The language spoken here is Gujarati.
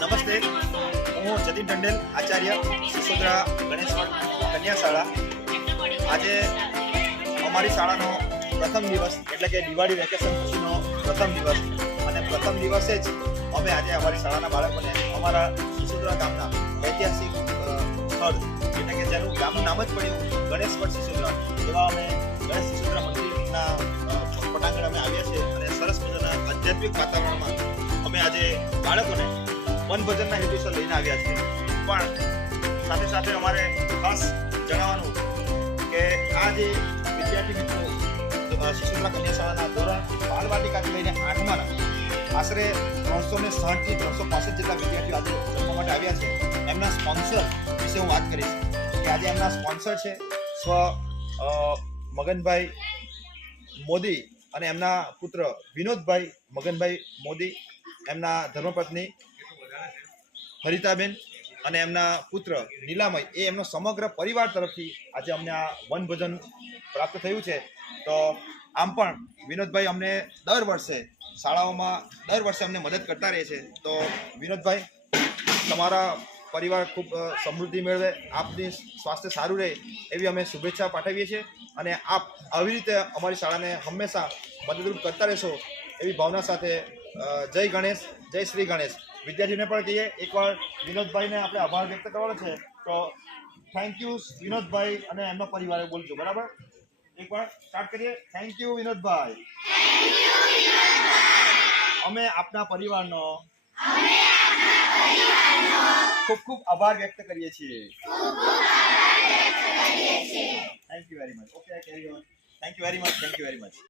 નમસ્તે, હું જતીન ટંડેલ, આચાર્ય સિસોદરા ગણેશવડ કન્યા શાળા. આજે અમારી શાળાનો પ્રથમ દિવસ એટલે કે દિવાળી વેકેશન પછીનો પ્રથમ દિવસ, અને પ્રથમ દિવસે જ અમે આજે અમારી શાળાના બાળકોને અમારા સિસોદરા ગામના ઐતિહાસિક સ્થળ એટલે કે જેનું ગામનું નામ જ પડ્યું ગણેશવડ સિસોદરા, એવા અમે ગણેશ સિસોદરા મંદિરના પટાંગણ અમે આવ્યા છે. અને સરસ મજાના આધ્યાત્મિક વાતાવરણમાં અમે આજે બાળકોને વનભોજનના હેતુસર લઈને આવ્યા છે. પણ સાથે સાથે અમારે ખાસ જણાવવાનું કે આ જે વિદ્યાર્થી મિત્રો સિસોદરા કન્યા શાળાના ધોરણ બાલવાટિકાથી લઈને 8માના આશરે 360 થી 365 જેટલા વિદ્યાર્થીઓ આજે જમવા માટે આવ્યા છે. એમના સ્પોન્સર વિશે હું વાત કરીશ કે આજે એમના સ્પોન્સર છે સ્વ મગનભાઈ મોદી અને એમના પુત્ર વિનોદભાઈ મગનભાઈ મોદી, એમના ધર્મપત્ની હરિતાબેન અને એમના પુત્ર નીલામય, એ એમનો સમગ્ર પરિવાર તરફથી આજે અમને આ વનભોજન પ્રાપ્ત થયું છે. તો આમ પણ વિનોદભાઈ અમને દર વર્ષે શાળાઓમાં અમને મદદ કરતા રહે છે. તો વિનોદભાઈ, તમારા પરિવાર ખૂબ સમૃદ્ધિ મેળવે, આપની સ્વાસ્થ્ય સારું રહે એવી અમે શુભેચ્છા પાઠવીએ છીએ. અને આપ આવી રીતે અમારી શાળાને હંમેશા મદદરૂપ કરતા રહેશો એવી ભાવના સાથે જય ગણેશ, જય શ્રી ગણેશ. વિદ્યાર્થીઓને પણ કહીએ, એકવાર વિનોદભાઈને આપણે આભાર વ્યક્ત કરવાનો છે. તો થેન્ક યુ વિનોદભાઈ અને એમના પરિવારે બોલજો, બરાબર? એકવાર સ્ટાર્ટ કરીએ. Thank you Vinodbhai. અમે આપના પરિવારનો ખૂબ ખૂબ આભાર વ્યક્ત કરીએ છીએ. Thank you very much. Okay, carry on. Thank you very much.